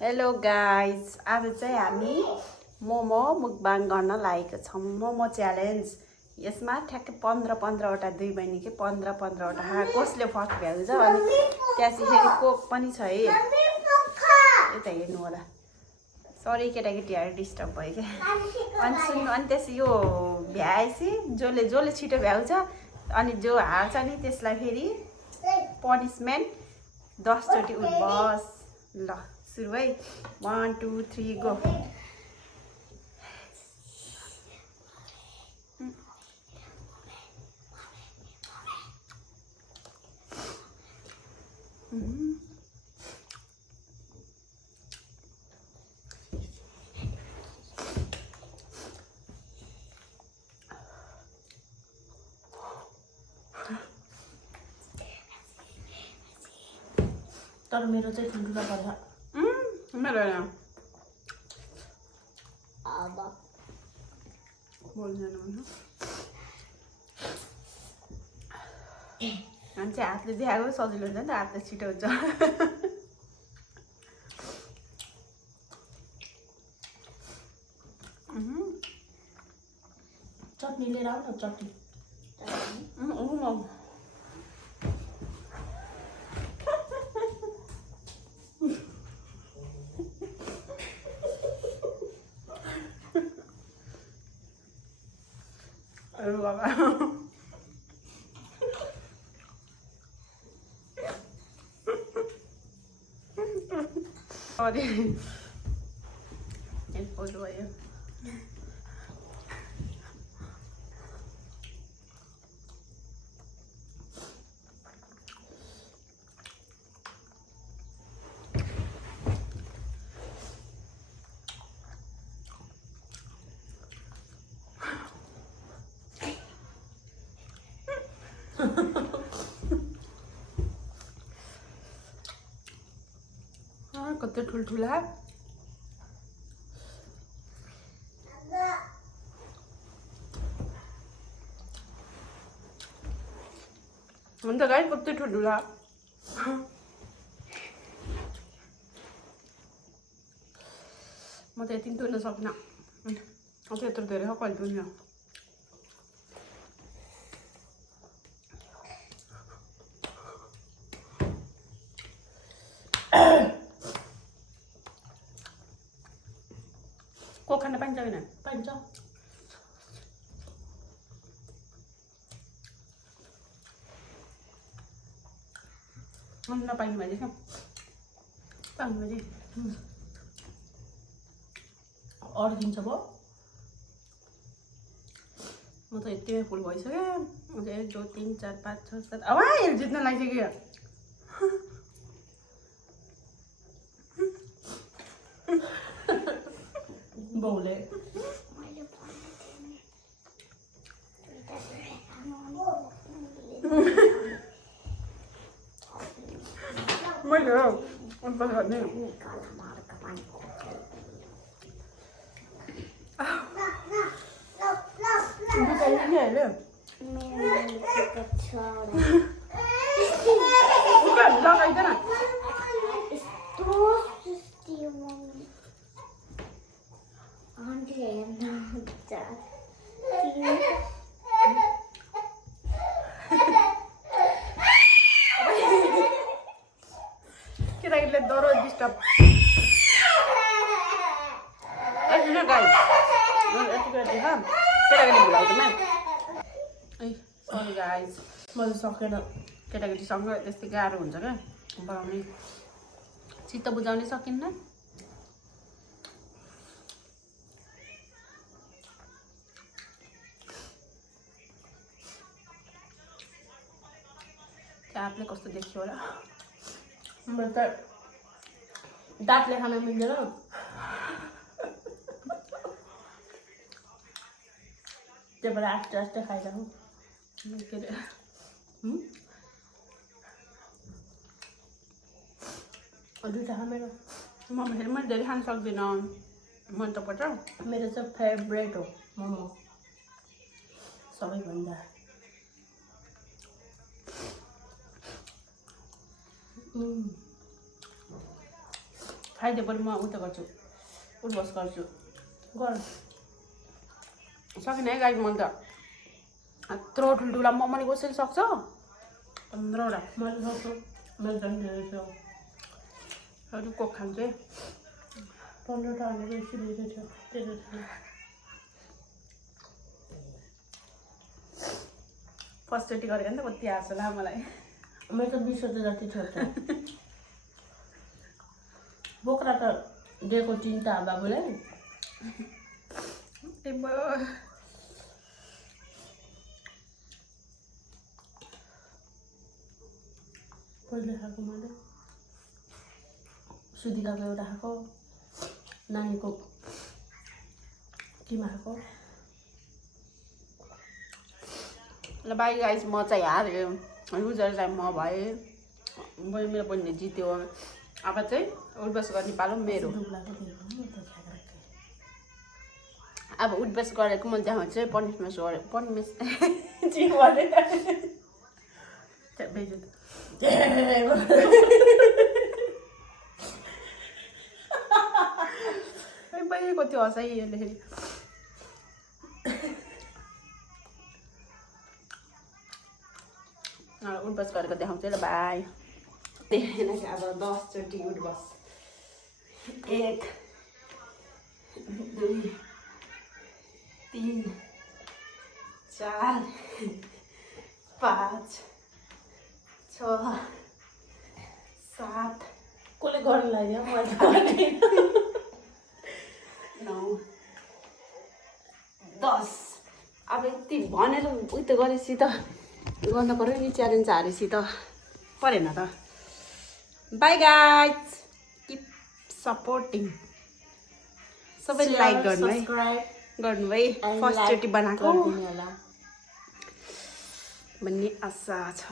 Hello guys, आज चाहिँ हामी मोमो मुकबाङ गर्न लागेको छौँ। मोमो च्यालेन्ज। यसमा ठ्याक्कै 15-15वटा दुई बहिनीकै 15-15वटा कसले फर्स्ट भ्याउँछ। अनि त्यहाँपछि फेरि कोक पनि छ है, यता हेर्नु होला। सरी केटाकेटीहरू डिस्टर्ब भयो क्या। अनि सुन्नु, अनि त्यस यो भ्याएपछि जसले छिटो भ्याउँछ अनि जो हार्छ नि त्यसलाई फेरि पनिसमेन्ट 10 चोटि बस। ल सुरु है, 1 2 3 गो। तर मेरो चाहिँ ठुल्ठुलो पर्छ। मेरो होइन अब बोल्दैन भन्नु। मान्छे हातले देखाएको सजिलो हुन्छ नि त, हातले छिटो हुन्छ। चटनी लिएर आऊ न, चटनी। अरे बाबा, सरी एक्सपोज भयो। कति ठुल्ठुला हुन्छ गाइस, कति ठुल्ठुला। म त यति तुर्न सक्दिनँ, अझ यत्रो धेरै हो कहिले तुर्न। कोक खान पाइन्छ किन? पाइन्छ। नपाइने भए क्या पाउनु भए अरू दिन्छ भयो। म त यतिमै फुल भइसक्यो। अझ 1 2 3 4 5 6 7 अब जित्न लागिसक्यो। बाउले मैले हो अन्त गर्ने लगाइदैन। केटाकेटीले डरो डिस्टर्ब केटाकेटी भुलाउँदैन है। सरी गाइज, मैले सकेन। केटाकेटीसँग त्यस्तै गाह्रो हुन्छ क्या बनाउने, चित्त बुझाउनै सकिन्न। हातले कस्तो देखियो होला। मेरो त दाँतले खान मिल्दैन। त्यही भएर आस्ते आस्ते खाइरहेको। के अरे दुइटा खा मेरो। म धेरै खान सक्दिनँ, मन त पर्छ। मेरो चाहिँ फेभरेट हो मोमो सबैभन्दा। फ्राइडे पनि म उता गर्छु उठबस गर्छु गर सकिन है गाई मैले त यत्रो ठुल्ठुला मोमोले कसरी सक्छ 15वटा मैले सक्छु मैले झन् धेरै छ अरू को खान्छ 15वटा भनेको बेसी धेरै छ त्यही छ फर्स्टचोटि गरेको नि त कति आएको ला मलाई मेरो त 20वटा जति छ त बोक्रा त दिएको चिन्ता बाबुलाई पहिले खाएको मैले सुदिकाको एउटा खाएको नानीको किमा खाएको ल बाई गाइस म चाहिँ हारेँ लुजर चाहिँ म भएँ मेरो बहिनीले जित्यो अब चाहिँ उठबस गर्ने पालो मेरो अब उठबस गरेको मैले त्यहाँ चाहिँ पनिसमेन्ट गरेँ पहिलेको त्यो हँसाइ यसले उठबस गरेको देखाउँछ ल बाई त्यही अब 10चोटि उठबस 1 2 3 4 5 6 7 कसले गर्नु लाग्यो मैले 9 10 अब यति भनेर उयो त गरेपछि त गर्न पर्यो नि च्यालेन्ज हारेपछि त परेन त बाई गाइज किप सपोर्टिङ सबैले लाइक गर्नु है गर्नु है फर्स्टचोटि बनाएको भन्ने आशा छ